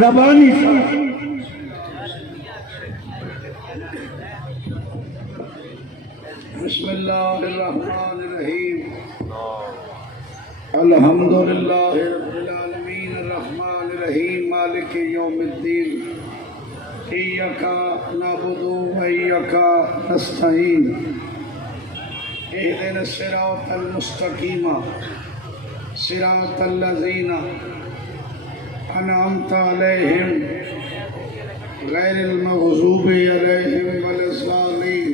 रबानी बिस्मिल्लाहिर्रहमानिर्रहीम अल्हम्दुलिल्लाहि रब्बिल आलमीन अर्रहमानिर्रहीम मालिकि यौमिद्दीन इय्याका नअबुदु व इय्याका नस्तईन इहदिनस सिरातल मुस्तकीम सिरातल लज़ीना अनअमता अलैहिम गैरिल मग़ज़ूबि अलैहिम वलज़्ज़ालीन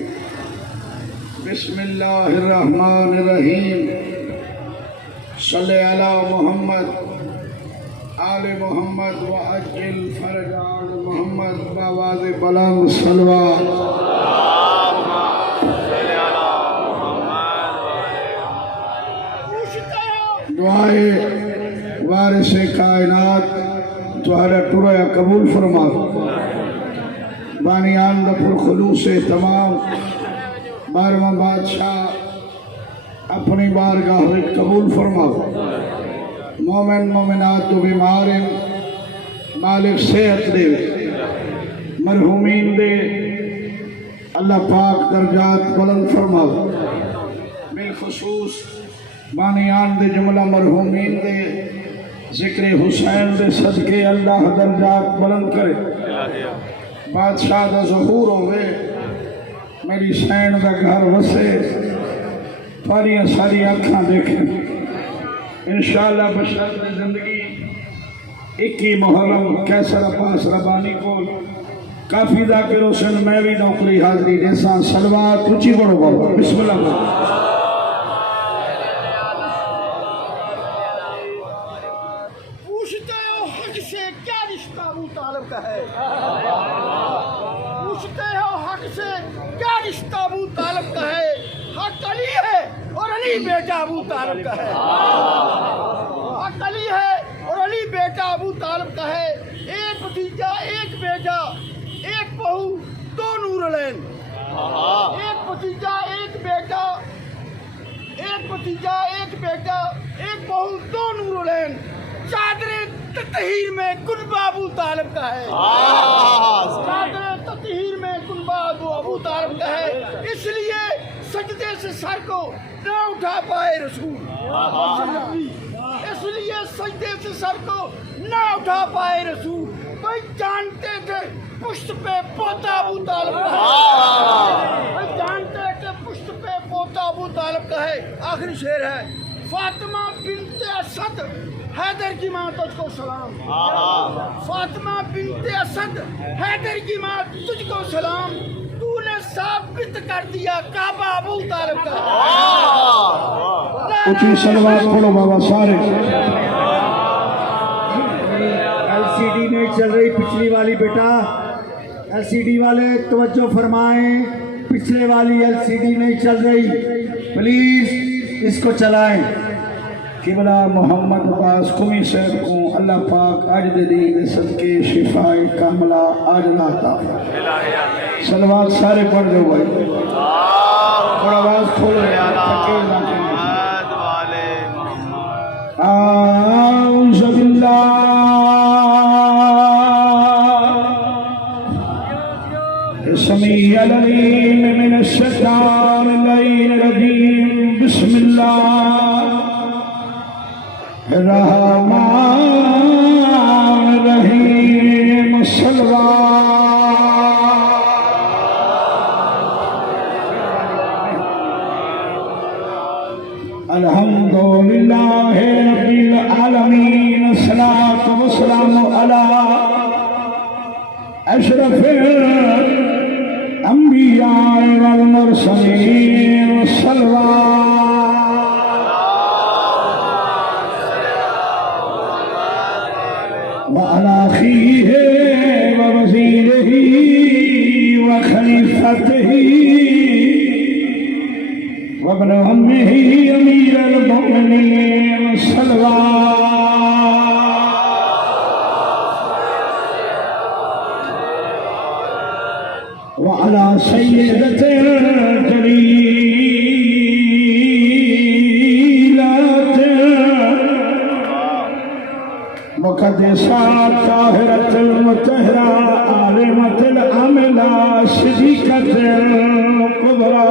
बिस्मिल्लाहिर्रहमानिर्रहीम सल्ले अला मुहम्मद आले मुहम्मद व अज्जिल फरजान मुहम्मद बावाज़ बुलंद सलवात दुआए वारिसे कायनात तुम्हारा टुरा कबूल फरमा बानियान दफुर खुलूस तमाम बारवा बादशाह अपनी बारगाह में कबूल फरमा मोमिन मोमिनात तो बीमार मालिक सेहत दे मरहूमीन दे अल्लाह पाक दर्जात बुलंद फरमा बिलखुसूस बानियान दे जुमला मरहूमीन दे जिक्र हुसैन दे सदके अल्लाह दर्जात बुलंद करे बादशाह दा ज़हूर होवे मेरी सैन का घर वसे सारिया सारी अखा देखें इंशाअल्लाह बशर्त जिंदगी 21 मुहर्रम कैसर अब्बास रबानी को काफी जाकिर हुसैन मैं भी नौकरी हाजरी जैसा सलवात ऊंची पढ़ो बाबा बिस्मिल्लाह पूछते हो हक से क्या रिश्ता अबू तालिब का है पूछते हो हक से क्या रिश्ता अबू तालिब का है हक अली है और अली बेटा अबू तालिब का है हक अली है और अली बेटा अबू तालिब का है एक भतीजा एक बेटा एक बहू दो नूरलैन एक भतीजा एक बेटा एक भतीजा एक बेटा एक बहू दो नूरलैन चादरे ततहीर में कुनबा अबू तालिब का है चादरे ततहीर में कुनबा अबू तालिब का है इसलिए सजदे से सर को न उठा पाए रसूल इसलिए सजदे से सर को न उठा पाए रसूल भाई जानते थे पुष्ट पे पोता अबू तालिब का है भाई जानते थे पुष्ट पे पोता अबू तालिब का है आखिरी शेर है फातिमा बिनते असद हैदर की माँ तुझको सलाम फातिमा बिनते असद हैदर की माँ तुझको सलाम तूने साबित कर दिया काबा अबू तालिब का ऊंची सलवात पढ़ो बाबा सारे एलसीडी नहीं चल रही पिछली वाली बेटा एलसीडी वाले तवज्जो फरमाएं पिछले वाली एलसीडी नहीं चल रही प्लीज इसको चलाएं किबला मोहम्मद अब्बास कुमी साहब को अल्लाह पाक आज दे दीन सदके शिफाए कामला आज लाता सलवात सारे पढ़ दो भाई और आवाज खोलो आऊज़ु बिल्लाहि समीअल अलीम मिनश शैतानिर रजीम बिस्मिल्लाहिर रहमानिर रहीम अल्हम्दुलिल्लाहि रब्बिल आलमीन सलातु वस्सलामु अला अशरफिल अंबिया वल मुरसलीन व अला अखीहि व वज़ीरिही व खलीफतिही वब्न अम्मिही अमीरुल मुमिनीन व अला सय्यदतिल जलीलातिल मुक़द्दसा ताहिरतुल मुतहरा आलिमतुल आमिला सिद्दीक़तुल कुबरा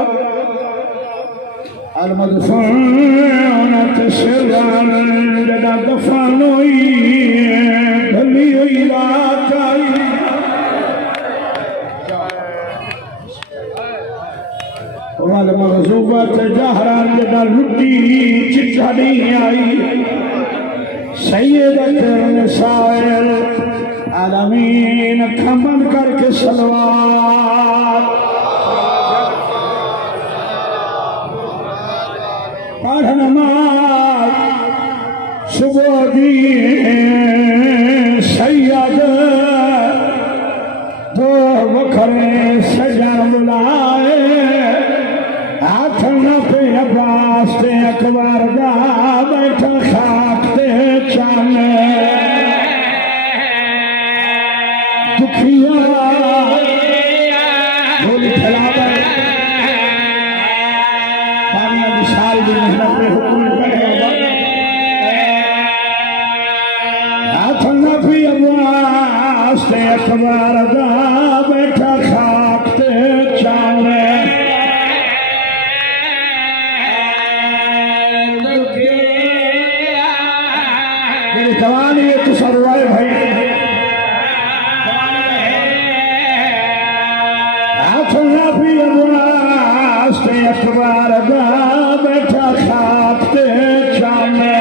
अलमदफूनत सिरन जदा दफन हुई भली हुई रात आई वल मग़ज़ूबत जहरन जदा लुटी चिट्ठी आई सैयदतुन निसाइल आलमीन खमन करके सलवात पढ़ नमाज सुबह दी सैयद दो बखरे सजन बुलाए हाथ न पे अब्बास ते अकबर दा बैठा खाते चाले दुखिया बोली फैलावे पानी की सारी मेहनत पे हुक्म करेगा हाथ न पे अब्बास ते अकबर दा बैठा खाते चाले जवानी है तो सरवाए भाई हाथ ना भी अबुनास्ते अखबार दा बैठा खाते चाले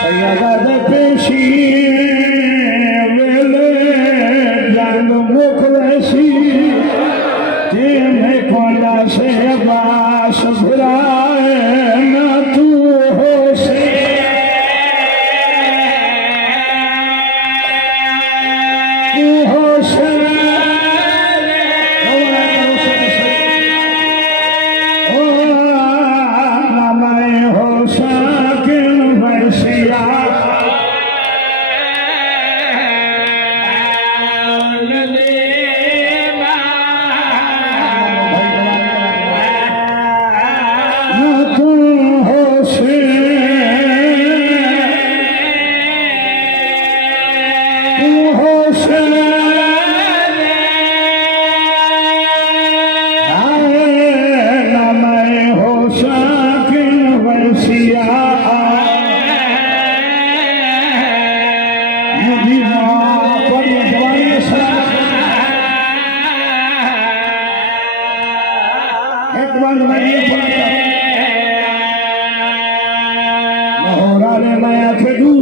सैयदा दे पेशी से बास भुलाए न तू हो से तू हो से न मैं हो सकिन वैसिया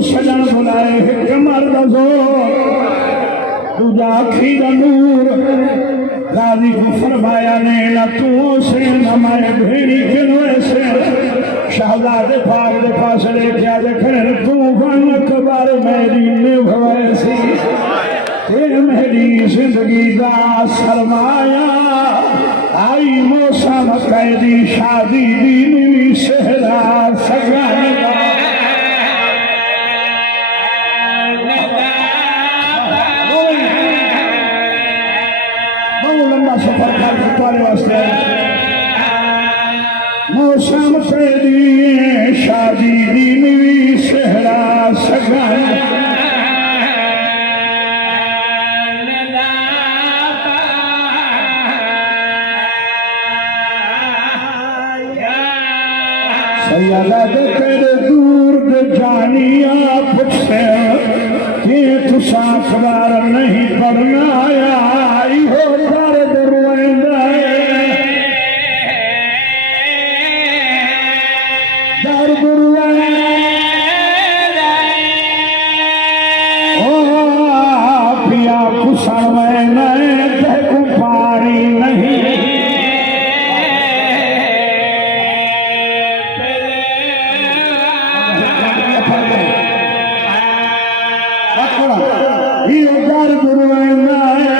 सजन बुलाए कमर दूजा खीर नूर राजी को फरमाया ने न तू से न मैं भेड़ी किनवे से शहजादे पाक दे पास लेके आ देखे तू बन अकबर मेरी निभवे सी तेरे मेरी जिंदगी दा सरमाया आई मौसम कैदी शादी दी नीवी सहरा सगाने सफर कर तुम्हारे वास्ते मौसम तेरी शादी दी नीवी सहरा सगान सैयदा दे तेरे दूर दे जानिया पुछे कि तुसा अखबार नहीं पढ़ना आया हो पिया कुशल में पानी नहीं दर्द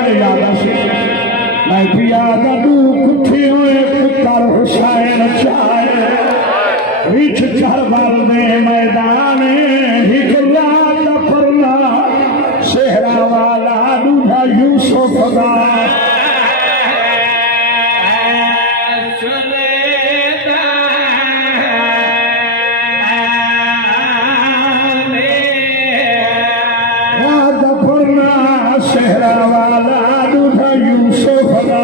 मेरे याद से मैं पिया दू कुठी हुए पुत्र हुसैन चाहे रिच चरबर दे मैदान हिकला परला सेहरा वाला दूधा यूसुफ दा सेहरा वाला दूधा यूसुफ दा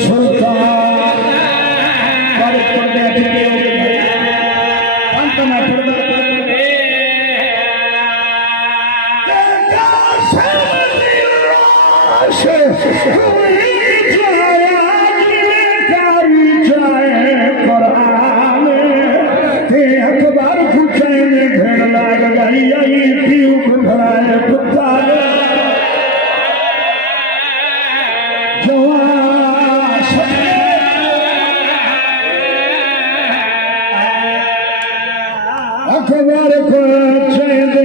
सुल्तान पर अखबार को दे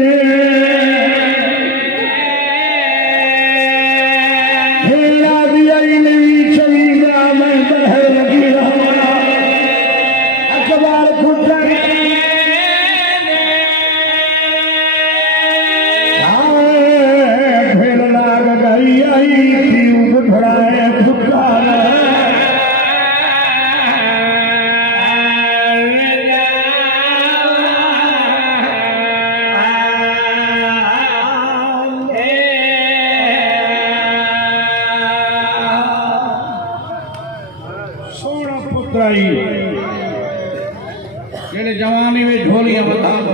हेला दिया नहीं चलेगा मैं बहर लगी रहूंगा अखबार को भेड़ लाग गई आई ट्यूब धड़ाए फुटकार जवानी में ढोलियां बता दो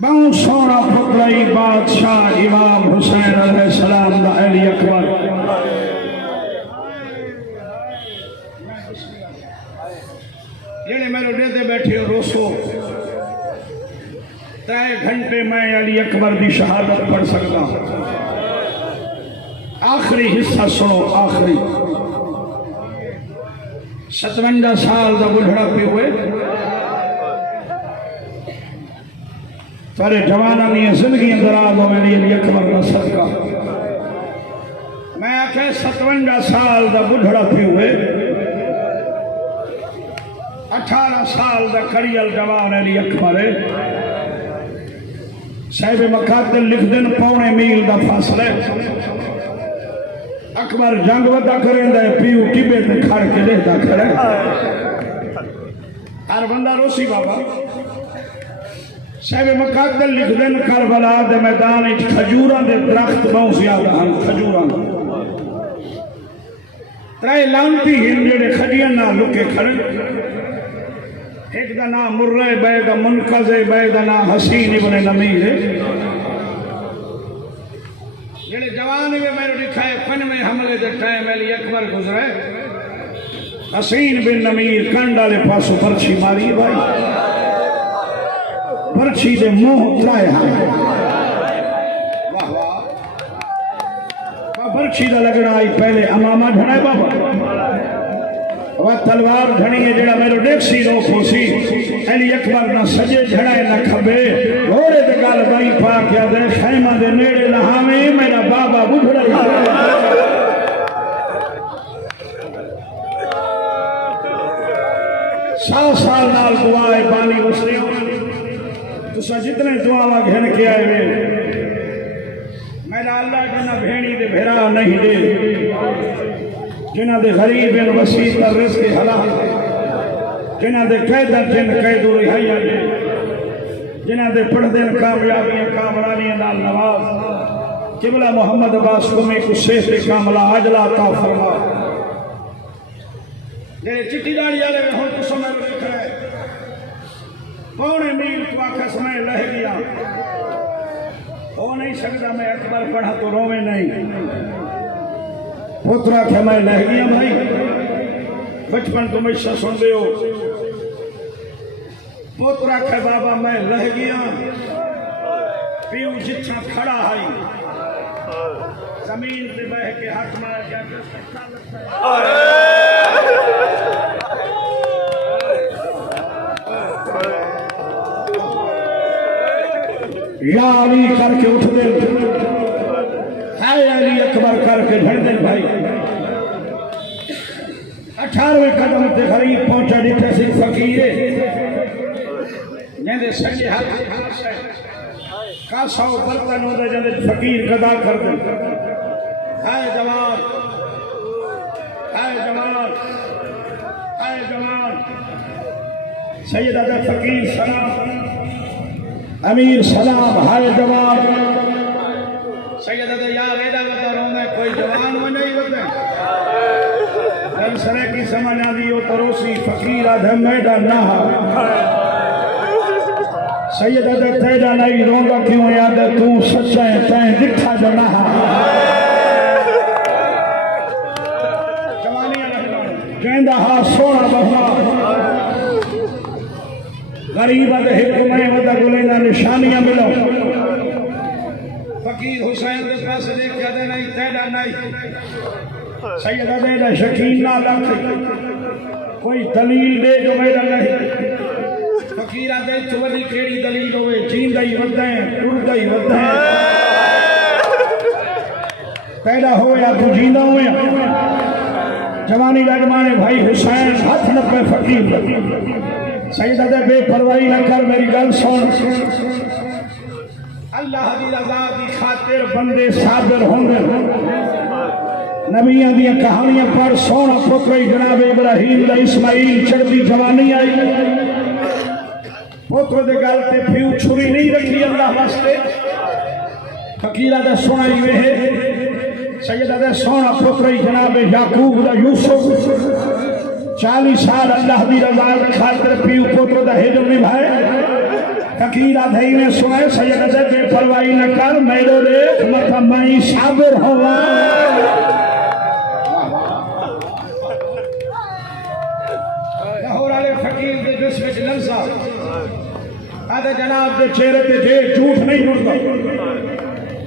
बहुत सोना पुत्राई बादशाह इमाम हुसैन अलैहिस्सलाम दा अली अकबर जेने मेरे देते बैठे हो रोसो 3 घंटे मैं अली अकबर की शहादत पढ़ सकता हूं आखिरी हिस्सा सुनो आखिरी 57 साल का बुढ़ड़ा पे हुए सारे जवाना ने जिंदगी दराज हो मेरी अली अकबर का सदका मैं आखे 57 साल का बुढ़ड़ा पे हुए 18 साल का कड़ियल जवान अली अकबर साहिब मकातिल लिख दिन 1.25 मील का फासला अकबर जंग वदा करेंदा पीऊ टिबे ते खड़ के देखदा खड़े हर बंदा रोसी बाबा साहिब मकातिल लिख दिन करबला दे मैदान विच खजूरां दे दरख्त बहुत ज्यादा हैं खजूरां 3 लांती हैं जेड़े खड़ियां ना लुके खड़े एक दा नाम मुर्रे बे दा मुनकज़ बे दा नाम हसीन इब्न नमीर जेड़े जवान में मेरे दिखाए फन में हमले दे टाइम अली अकबर गुजरे हसीन बिन नमीर कंड वाले पासों पर्ची मारी भाई पर्ची दे मुंह त्राए वाह वाह पर्ची दा लगना आई पहले अमामा ढना बाबा वह तलवार झड़ी है जेड़ा मेरे देखसी रोक होसी अली अकबर ना सजे झड़ाए ना खबे घोड़े दे गल बाई पा के दे खैमा दे नेड़े लहावे मेरा बाबा बुढ़ड़ा 100 साल नाल दुआए पानी वसरे तुसा जितने दुआवा घन के आए वे मेरा अल्लाह जना भेड़ी दे भेरा नहीं दे जिन्हां दे गरीब इन वसी तर रिज़्क़ हलाल जिन्हां दे कैदर जिन कैदो रिहाइया दे जिन्हां दे पढ़दे कामयाबियां कामरानियां नाल नवाज किबला मोहम्मद अब्बास तुम्हें को सेहत कामला अजला ता फरमा जेड़े चिट्ठी दाड़ी वाले हुण तो समय लिख रहे 1.25 मील तो आखा समय लह गया हो नहीं सकता मैं अकबर पढ़ा तो रोवे नहीं पुत्रा के मैं लह गया भाई बचपन तुम ऐसा सुनते हो पुत्रा के बाबा मैं लह गया पीऊ जिथा खड़ा है जमीन पे बह के हाथ मार या अली करके उठ दे, हाय अली अकबर करके झड़ दे भाई। 18वें कदम ते गरीब पहुंचा जिथे सी फकीर जंदे सजे हाथ का सौ बर्तन होते जंदे फकीर गदा कर दे। हाय जवान, हाय जवान, हाय जवान। सैयद अदा फकीर सलाम, अमीर सलाम, हाय जवान। सैयद अदा यार एदा बता रहा मैं कोई जवान में नहीं बता सरे की समझ आ दी तरोसी फकीर आधे मैडा ना। सैयद अदा तेरा नहीं रोंदा क्यों याद तू सच्चा है तैं दिखा जना। कहंदा हा सोना बहा गरीब अदे हिक में वदा गुलेंदा निशानियां मिलो। फकीर हुसैन के पास देखा दे नहीं तेरा नहीं। सैयद अदे दा शकीन ना लख कोई दलील दे जो मेरा नहीं। फकीर आदे चवरी केड़ी दलील होवे जींदा ही वदा है टुरदा ही वदा है। पैदा होया तू जींदा होया। जवानी लगमाने भाई हुसैन हाथ न पे फकीर। सैयद अदे बेपरवाही न कर मेरी गल सुन। अल्लाह दी रज़ा दी खातिर बंदे साबिर होंगे। नबियां दी कहानियां पढ़ सोना पुत्र जनाब इब्राहिम दा इस्माइल चढ़दी जवानी आई। पुत्र दे गल ते फ्यू छुरी नहीं रखी अल्लाह वास्ते। फकीरा दा सुनाई वे सैयद अदे सोना पुत्र जनाब याकूब दा यूसुफ 40 साल अल्लाह दी रज़ा खातिर प्यू पुत्र दा हिजर निभाए। फकीर आधे ने सुनाए सैयद अदे बेपरवाही न कर मेरो देख मत मैं साबिर होवा। लाहौर वाले फकीर दे जिस्म च लफ्ज़ा आधे जनाब दे चेहरे ते जे झूठ नहीं उड़दा।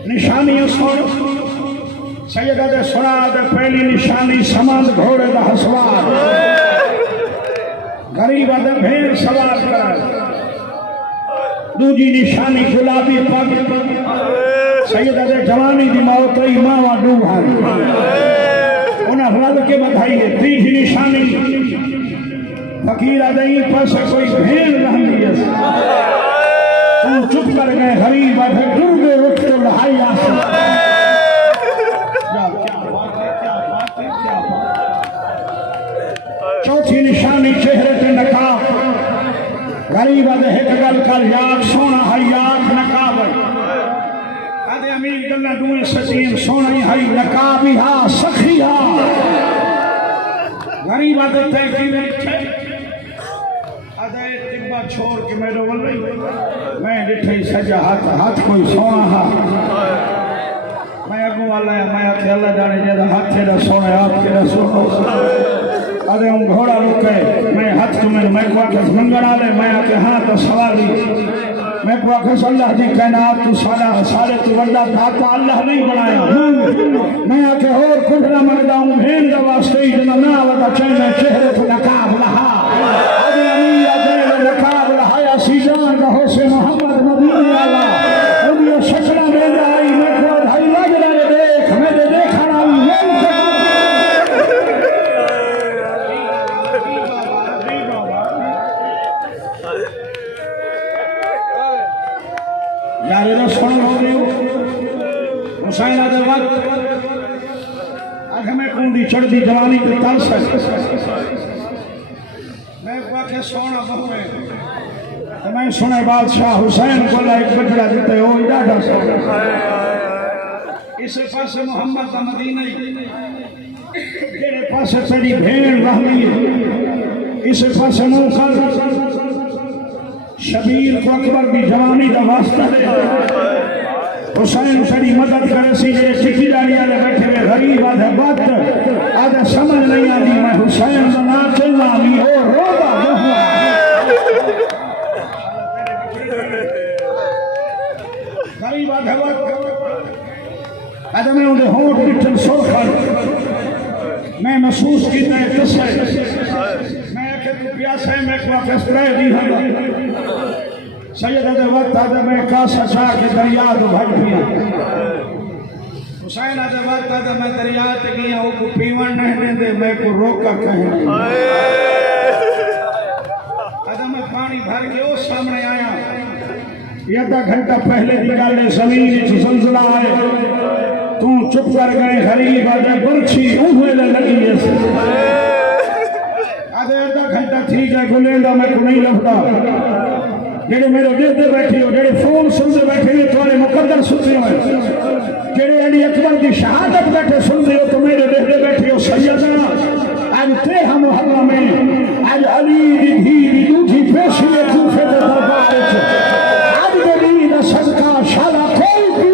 निशानियां सुन सैयद अदे सुना दे पहली निशानी समंद घोड़े दा हसवार गरीब अदे भेड़ सवार कराए। दूजी निशानी गुलाबी पग सैयद अदे जवानी दी मौत ही मावा डूबा उन्हें रल के बधाई है। तीसरी निशानी फकीर अदे पास कोई भेड़ रहती है। तुम चुप कर गए गरीब अदे डर गए उठ के लहाई आस। चौथी निशानी चेहरे पे नकाब गरीब आदे एक गल कर याद सोना है याद नकाब आदे अमीर गल्ला दुए सचिन सोना ही है नकाब ही हा सखी हा। गरीब आदे ते की आदे तिब्बा छोड़ के मेरे वल्ले मैं डिठे सजा हाथ कोई सोना हा। मैं अगू वाला मैं अकेला जाने जेदा हाथ तेरा सोना आप तेरा सोना। अरे हम घोड़ा रुके मैं हाथ तुम्हें मैं को आके मंगड़ा ले मैं आके हाँ तो सवाली मैं को आके अल्लाह जी कहना आप तू सारे तू वड्डा दाता अल्लाह नहीं बनाया। मैं आके और कुछ ना मंगदा हूँ भेड़ दा वास्ते ही जना ना वदा चैन चेहरे पे नकाब लहा। अरे अमी अदे नकाब लहाया सीजान का होसे मोहम्मद मदीने वाला उन्हें शक्ला में आई मैं को भाई लग रहा देख मेरे देखना यार ना सुन हो रही हुसैन आदे वक्त आगे में कुंडी चढ़दी जवानी पे तलस मैं वाके सोना बहुए तो मैं सुने बादशाह हुसैन को एक बछड़ा जीते हो इधर इस पासे मोहम्मद का मदीना जेड़े पासे तेरी भेड़ रहमी इस पासे मुंह शबीर को अकबर की जवानी का वास्ता है। हुसैन तेरी मदद करे सी जे चिट्ठी डाली वाले बैठे हुए गरीब आधे बात आधे समझ नहीं आती मैं हुसैन का नाम चलना भी हो रोदा गरीब आधे बात आधे मैं उन्हें होंठ लिटन सोखर मैं महसूस किया है मैं आखे तू प्यासा है मैं को फैसला दी है सैयद दे वक्त आदे में कासा शाह के दरिया तो भट पिया हुसैन आदे वक्त आदे में दरिया ते गया वो को पीवन नहीं दे मैं को रोका कहे आदे में पानी भर के वो सामने आया ये आधा घंटा पहले की गल है जमीन विच ज़लज़ला आए तू चुप कर गए गरीब आदे बरछी उहे लगी है आधे आधा घंटा ठीक है गुलेंदा मैं को नहीं लभदा जेड़े मेरे देते बैठे हो जेड़े फोन सुनते बैठे हो तुम्हारे मुकद्दर सुनते हो जेड़े अली अकबर की शहादत बैठे सुनते हो तो मेरे देते बैठे हो सैयदा आज 13 मुहर्रम में आज अली दी धी दूजी पेशी में कूफे के दरबार में आज मेरी दा सदका शाला कोई भी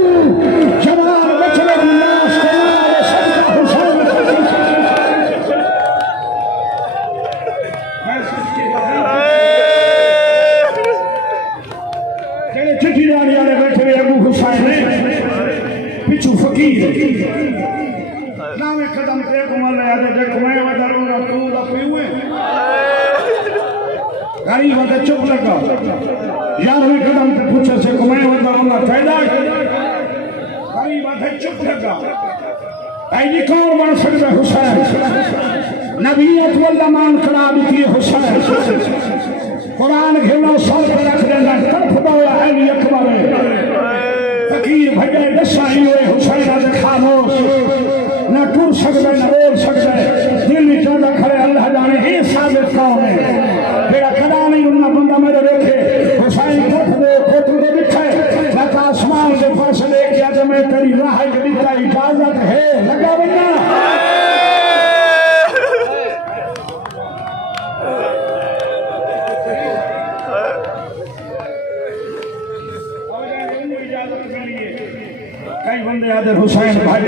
जवान बचले नाश करने सदका हुसैन मैं सच्ची जेड़े चिट्ठी डाली वाले बैठे हुए अबू हुसैन ने पिछू फकीर नावे कदम ते कुमले आदे जे कुमे वदरूंगा तू दा पीवे गरीब आदे चुप लगा यार वे कदम ते पूछे से कुमे वदरूंगा फायदा गरीब आदे चुप लगा आई जी कौन बन सकता हुसैन नबीयत वल्ला मान करा दी हुसैन कुरान घेनो सर पर रख देना तरफ दौड़ा अली अकबर फकीर भजे दसाई हुए हुसैन आदे खामोश न टूर सकते न बोल सकते दिल में ज्यादा खड़े अल्लाह जाने ये साबित कौन है तेरा कदा नहीं उन्ना बंदा मेरे देखे हुसैन कोठ दे बिठे लता आसमान के फर्श ले गया तो मैं तेरी राह के दिता इजाजत है लगा बन्ना कई बंदे आदे हुसैन भाई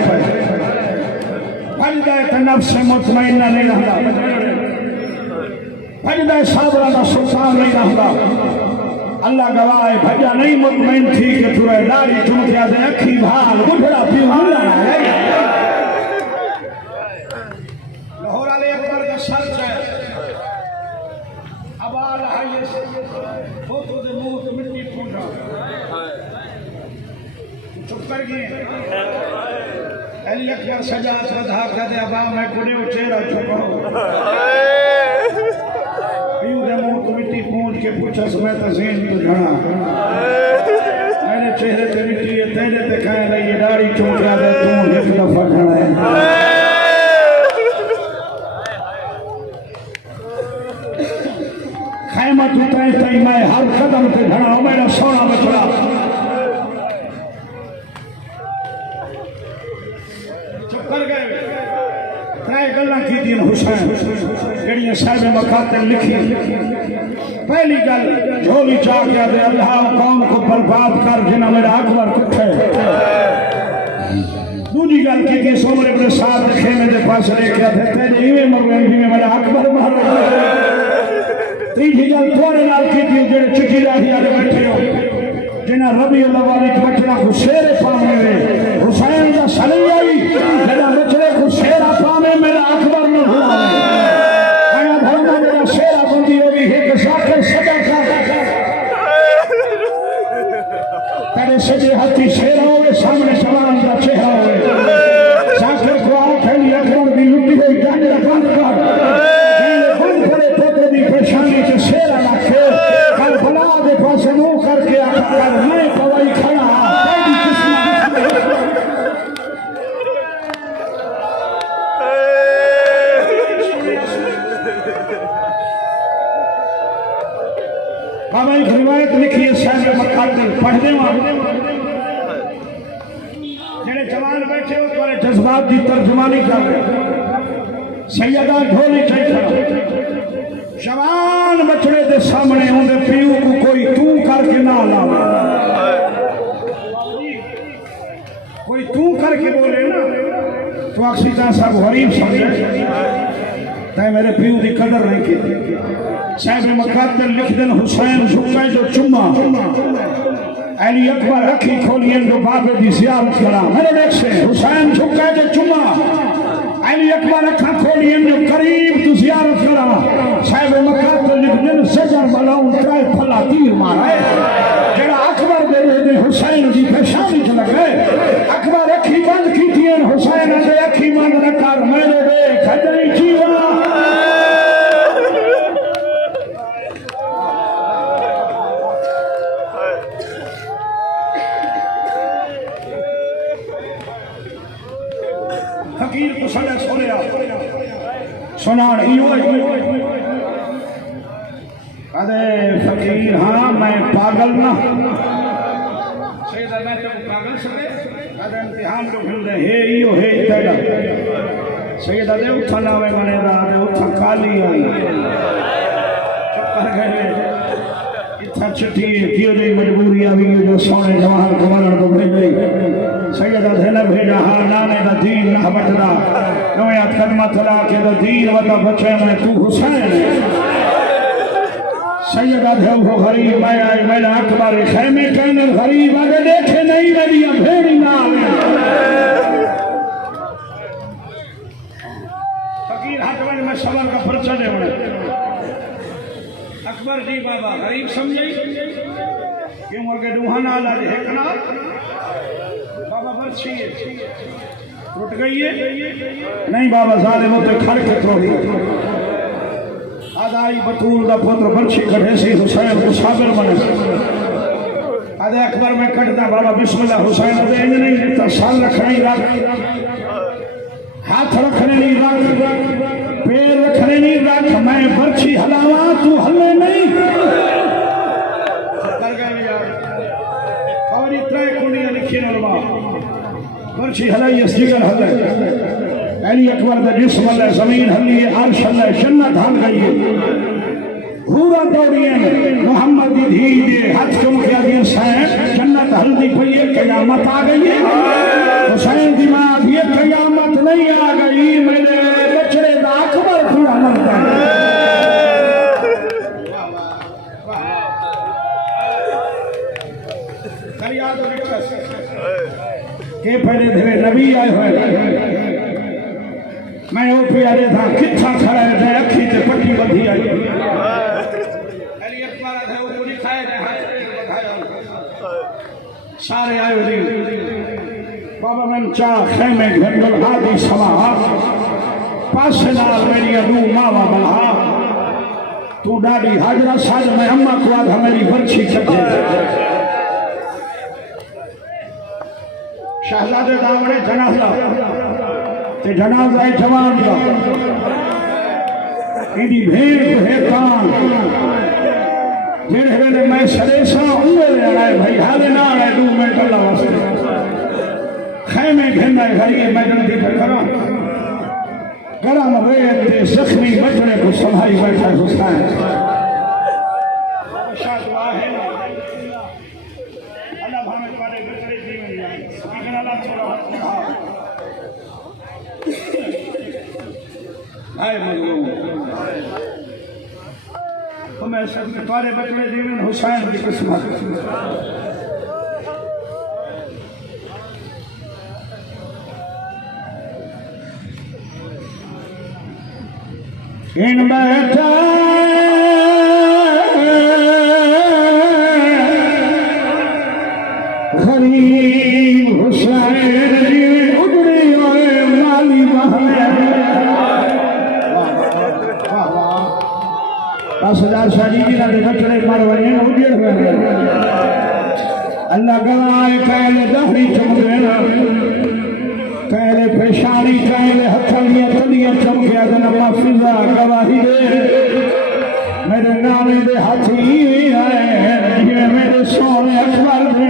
फजदा नफ्स मुतमइन्ना नहीं रहता फजदा साबरा का सुल्तान नहीं रहता अल्लाह गवाह है भजा नहीं मुतमइन थी कि तुरे दाढ़ी चुमके आदे अखी भाल बुढ़ा पीऊ हुंदा लाहौर वाले अकबर का सर है अबाल है ये फोटो दे मुंह तो मिट्टी फूटा चुप कर गए अली अकबर सजा श्रद्धा कहते अबा मैं कुड़े चेहरा छुपा पीऊ दे मुंह तो मिट्टी पूंछ के पूछा समय तो ज़हन तो घना मेरे चेहरे पे मिट्टी है तेरे पे कह रही ये दाढ़ी चौंका दे तू एक दफा खड़ा है खैमत उतरे तई मैं हर कदम पे खड़ा हूं मेरा सोना बचड़ा कर गए त्राई गल्लां की दी हुसैन जड़ियां साहब मकाते लिखी पहली गल झोली चाह के दे अल्लाह कौम को बर्बाद कर जिन्हें मेरा अकबर कुठे दूजी गल की थी सोमरे अपने साथ खेमे के पास लेके थे तेरे इवें मरवे जिवें मेरा अकबर मार तीसरी गल थोड़े नाल की थी जेड़े चिट्ठी लाही आले बैठे हो जिन्हें रबी अल्लाह वाले बचड़ा को शेरे पावे हुसैन का सली आई मेरा बचड़े को शेरा पावे मेरा अकबर न हुआ आया धर्म मेरा शेरा बंदी होगी एक साके सदा का तेरे सजे हाथी शेरा होवे सामने जवान का चेहरा होवे साके को आखली अकबर दी लुटी हुई जान बंद कर बंद करे पोते दी परेशानी से शेरा रखे कल बला दे पास मुंह करके अकबर मैं पवाई खड़ा तेरी किस्मत बाबा एक रिवायत लिखी है शायद मकादर पढ़ दे जेड़े जवान बैठे हो तुम्हारे जज्बात की तर्जुमानी कर सैयदा ढोली चाहिए जवान बछड़े के सामने उनके पीऊ को कोई तू करके ना लावे कोई तू करके बोले ना तो अक्सीता सब गरीब समझे तय मेरे पीऊ की कदर नहीं की साहब मकादर लिख देन हुसैन झुका जो चुम्मा अली अकबर अखी खोलिए तो बाबे की जियारत करा मेरे देख से हुसैन झुका जो चुम्मा अली अकबर अखा खोलियन जो करीब तू जियारत करा साहिब मक्का तो लिखन सजर बलाऊं त्रै फला तीर मारे जेड़ा अकबर दे हुसैन दी पेशानी च लगे अकबर अखी बंद कीतियन हुसैन दे अखी बंद न कर मेरे दे खजरी जीवा फकीर को सड़े सोया सुनान इयो अरे फकीर हाँ मैं पागल ना सैयदा मैं तो पागल सके अरे इम्तिहान को भूल दे हे इयो हे तेरा सैयदा दे उठा ना वे मने दा दे उठा काली आई चुप कर गए इतना चिट्ठी क्यों नहीं मजबूरी आ गई जो सोने जवाहर कुमार को भेज सैयदा धन भेजा हाँ नाने दा दीन ना बटदा नया कदमा तला के दा दीन वता बचे मैं तू हुसैन सैयदा धे वो गरीब मैं आई मैंने अकबर खैमे कहने गरीब आगे देखे नहीं मेरी भेड़ी ना फकीर हाथ में सबर का पर्चा दे अकबर जी बाबा गरीब समझे क्यों अगे दुहाना ला दे कना बाबा बर्छी टूट गई है नहीं बाबा सारे वो तो खड़ के थोड़ी आदाई बतूल दा पुत्र बर्छी कढ़े से हुसैन को साबिर बने आदे अकबर में कटदा बाबा बिस्मिल्लाह हुसैन दे नहीं देता साल रखने रख हाथ रखने नहीं रख पैर रखने नहीं रख मैं बर्छी हलावा तू हले नहीं कर गए यार और इतना कुंडियां लिखी नलवा बर्छी हलाई जिगर हले अली अकबर दा जिस्म हले जमीन हली अर्श हले जन्नत हल गई पूरा दौड़िए मोहम्मद दी धी दे हाथ चुम के दिए सैन जन्नत हल्दी पई है कयामत आ गई है हुसैन दी मां भी कयामत नहीं आ गई मेरे बछड़े दा अकबर पूरा मरता है के पहले धरे नबी आए हुए मैं वो प्यारे था कितना खड़ा है अखी से पट्टी बधी आई अली अकबर थे वो पूरी खाए थे हाथ सारे आए जी बाबा मन चाह खेमे घंडल आदि समा पास नाल मेरी अदू मावा बला तू डाडी हाजरा साज में अम्मा को आधा मेरी बर्छी चखे शहजादे दामने जनाजा ते जनाजा है जवान का इदी भेड़ है कान जेड़े वेले मैं सरेसा उवे ले आए भाई हाले ना आए 2 मिनट अल्लाह वास्ते खैमे घेंदा घरी मैं जल्दी पर करा गरम रेत ते जख्मी बचड़े को संभाई बैठा हुसैन शाह है अल्लाह भाने वाले बचड़े जीवन अगर अल्लाह छोड़ा हाय मजलूम तो मैं सब के तुम्हारे बचड़े जीवन हुसैन की किस्मत इन बैठा गरीब हुसैन जी उजड़ी होए माली बहने 10,000 शादी जी ना बचड़े मरवाने उजड़ गए अल्लाह गवाए पहले दहरी चमके पहले पेशानी पहले हथलियां तलियां चमके अल्लाह फिजा गवाही दे मेरे नाने दे हाथी है मेरे सोने अकबर दे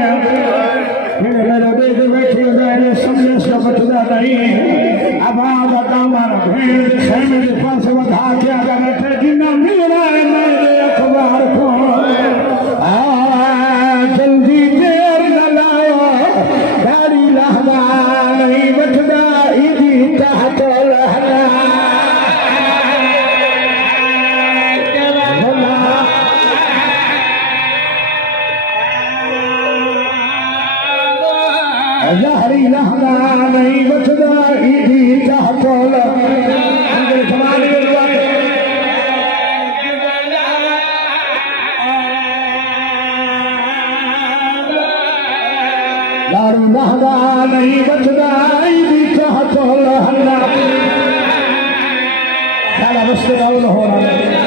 मेरे देख बैठे मेरे समझे से बचदा नहीं अब आगा दामन भेड़ खेमे के पास वधा के आगा बैठे जिन्ना मिल रहा है मेरे अखबार को जल्दी देर न लाओ गाड़ी लहदा नहीं बचदा इदी तहत लहदा अल्लाह हरी लहंगा नहीं बचदा ईदी चाह तोल हमके जमाने में यार लहंगा नहीं बचदा ईदी चाह तोल हल्ला साला बस्ते डाउन हो रहा है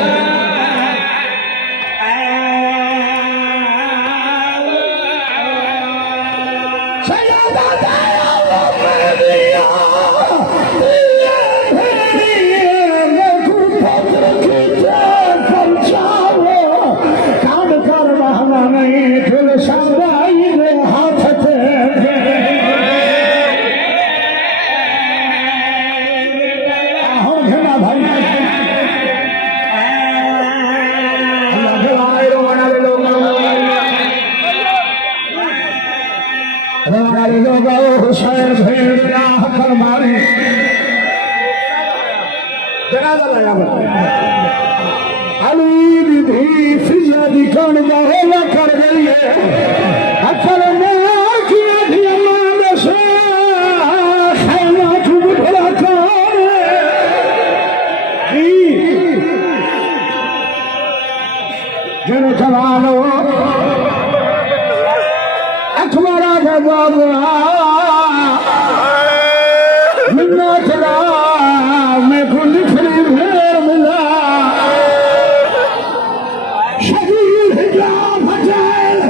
हुसैन भेड़ हकल मारे जनाजा लाया अली दी फिजा दी कौन जाहोला कर गई है अकल ने किया थी अमान से खैमा चुप भला कर जन जवानो अखबारा का बाबा मैं को लिखनी भेड़ मिला शरीर हिजा फजल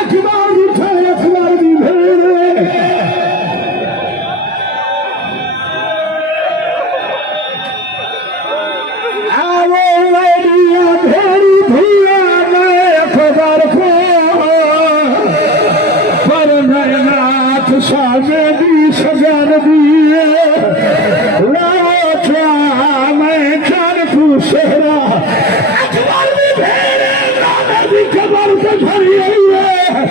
अखबार उठे अखबार दी भेड़ आवो वैदिया भेड़ी भूया मैं अखबार को पर नाथ सामे दी सजान दी सेहरा अखबार में भेड़े रामे की खबर से भरी हुई है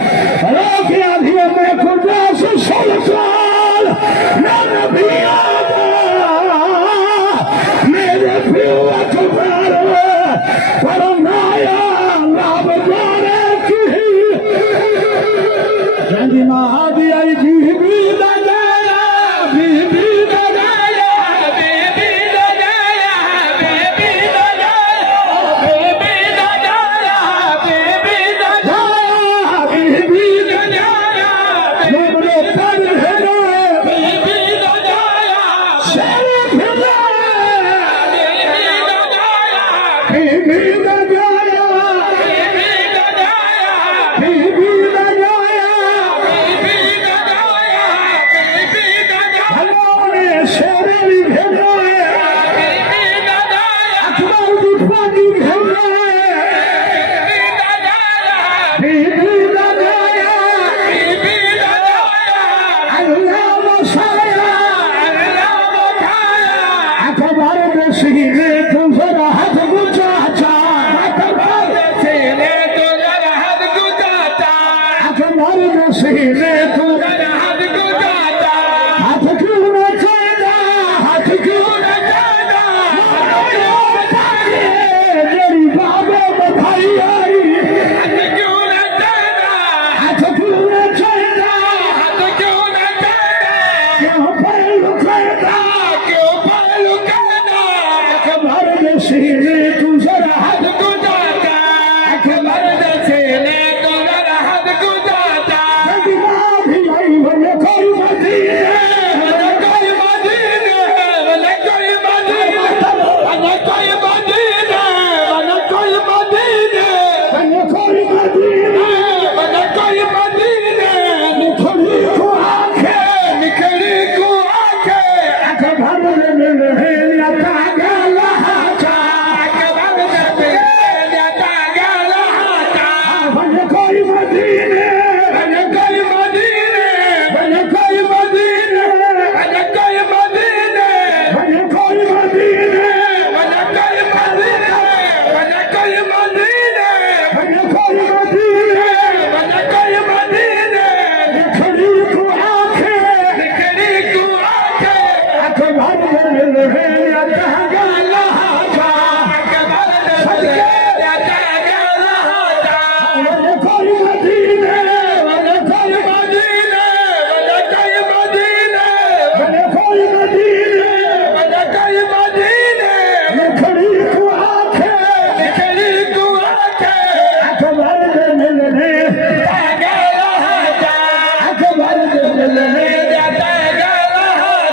रोके आधिया में खुदा से 16 साल ना नबी आदा मेरे प्रिय अखबार पर नाया लाभ जाने की जंगी महादी आई बीबी लगाया बीबी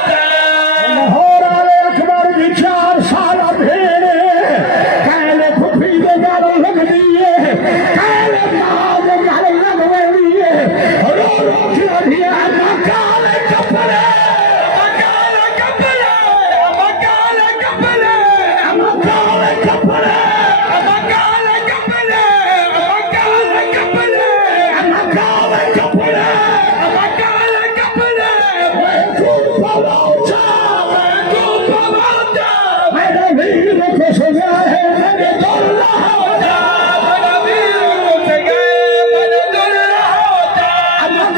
लाहौर वाले अकबर की 4 साल भेड़े कहले फुफी के गल लग दिए कहले मां के गल लग गई रो रो के अभिया काले कपड़े काले कपड़े काले कपड़े काले कपड़े काले कपड़े काले कपड़े काले कपड़े काले कपड़े मैं खूब पवाऊंगा मेरे वीर को सजा है मेरे दुल्हा होता मेरा वीर को सजा है मेरे दुल्हा होता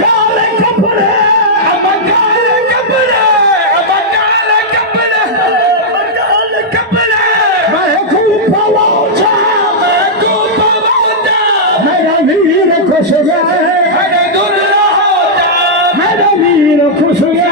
काले कपड़े काले कपड़े काले कपड़े काले कपड़े मैं खूब पवाऊंगा मेरा वीर को सजा है मेरे दुल्हा होता मेरा वीर को सजा